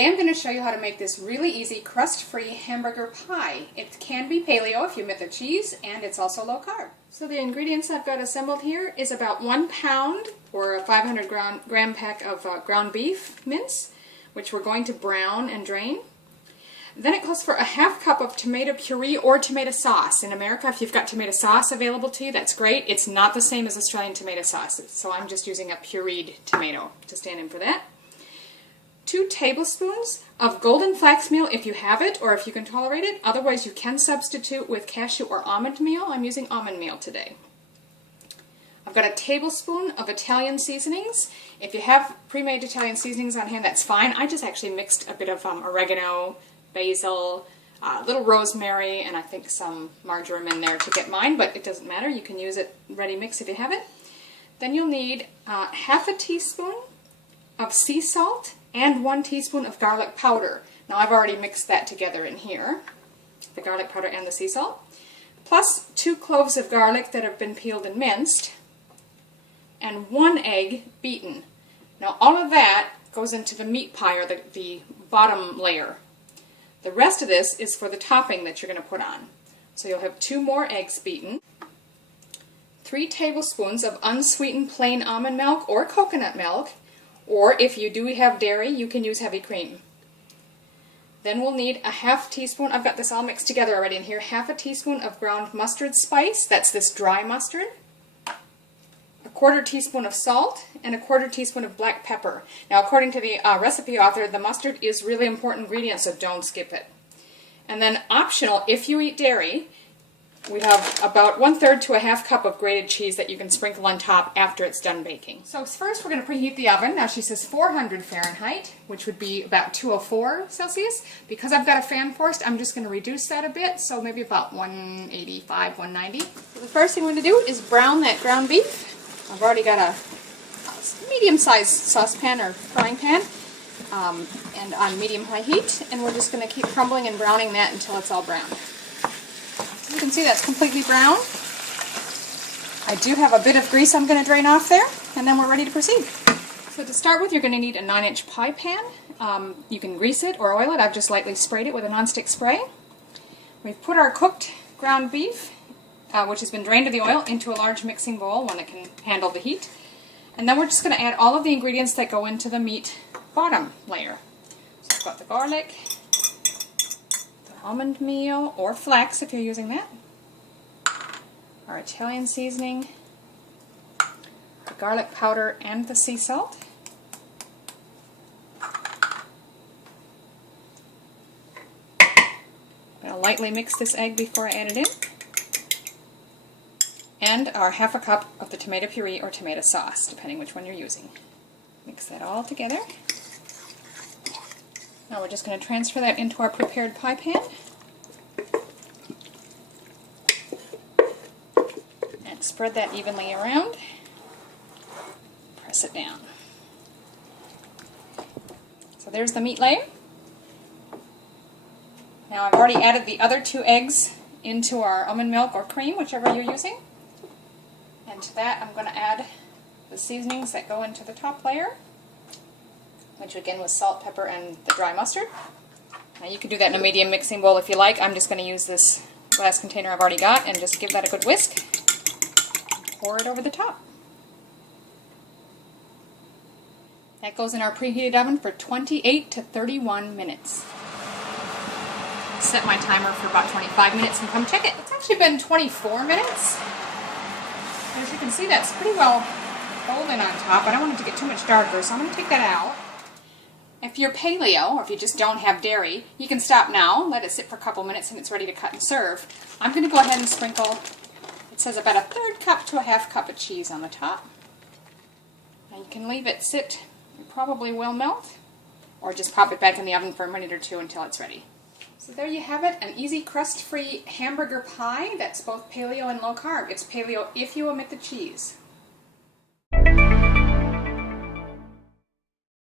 Today I'm going to show you how to make this really easy crust-free hamburger pie. It can be paleo if you omit the cheese, and it's also low carb. So the ingredients I've got assembled here is about 1 pound or a 500 gram pack of ground beef mince, which we're going to brown and drain. Then it calls for a half cup of tomato puree or tomato sauce. In America, if you've got tomato sauce available to you, that's great. It's not the same as Australian tomato sauce, so I'm just using a pureed tomato to stand in for that. 2 tablespoons of golden flax meal if you have it or if you can tolerate it. Otherwise, you can substitute with cashew or almond meal. I'm using almond meal today. I've got a tablespoon of Italian seasonings. If you have pre-made Italian seasonings on hand, that's fine. I just actually mixed a bit of oregano, basil, a little rosemary, and I think some marjoram in there to get mine, but it doesn't matter. You can use it ready mix if you have it. Then you'll need half a teaspoon of sea salt and 1 teaspoon of garlic powder. Now I've already mixed that together in here, the garlic powder and the sea salt, plus 2 cloves of garlic that have been peeled and minced, and 1 egg beaten. Now all of that goes into the meat pie, or the bottom layer. The rest of this is for the topping that you're going to put on. So you'll have 2 more eggs beaten, 3 tablespoons of unsweetened plain almond milk or coconut milk, or if you do have dairy, you can use heavy cream. Then we'll need a half teaspoon, I've got this all mixed together already in here, half a teaspoon of ground mustard spice, that's this dry mustard, a 1/4 teaspoon of salt, and a 1/4 teaspoon of black pepper. Now according to the recipe author, the mustard is really important ingredient, so don't skip it. And then optional, if you eat dairy, we have about 1/3 to a half cup of grated cheese that you can sprinkle on top after it's done baking. So first we're going to preheat the oven. Now she says 400 Fahrenheit, which would be about 204 Celsius. Because I've got a fan forced, I'm just going to reduce that a bit, so maybe about 185, 190. So the first thing we're going to do is brown that ground beef. I've already got a medium-sized saucepan or frying pan and on medium-high heat, and we're just going to keep crumbling and browning that until it's all brown. You can see that's completely brown. I do have a bit of grease I'm going to drain off there, and then we're ready to proceed. So to start with, you're going to need a 9-inch pie pan. You can grease it or oil it. I've just lightly sprayed it with a nonstick spray. We've put our cooked ground beef, which has been drained of the oil, into a large mixing bowl, one that can handle the heat. And then we're just going to add all of the ingredients that go into the meat bottom layer. So I've got the garlic, almond meal, or flax if you're using that, our Italian seasoning, the garlic powder, and the sea salt. I'm going to lightly mix this egg before I add it in. And our half a cup of the tomato puree or tomato sauce, depending which one you're using. Mix that all together. Now we're just going to transfer that into our prepared pie pan. And spread that evenly around. Press it down. So there's the meat layer. Now I've already added the other 2 eggs into our almond milk or cream, whichever you're using. And to that I'm going to add the seasonings that go into the top layer, which again was salt, pepper, and the dry mustard. Now you can do that in a medium mixing bowl if you like. I'm just going to use this glass container I've already got and just give that a good whisk. Pour it over the top. That goes in our preheated oven for 28 to 31 minutes. Set my timer for about 25 minutes and come check it. It's actually been 24 minutes. As you can see, that's pretty well golden on top. I don't want it to get too much darker, so I'm going to take that out. If you're paleo, or if you just don't have dairy, you can stop now, let it sit for a couple minutes, and it's ready to cut and serve. I'm going to go ahead and sprinkle, it says about a 1/3 cup to a half cup of cheese on the top. Now you can leave it sit, it probably will melt, or just pop it back in the oven for a minute or 2 until it's ready. So there you have it, an easy crust-free hamburger pie that's both paleo and low carb. It's paleo if you omit the cheese.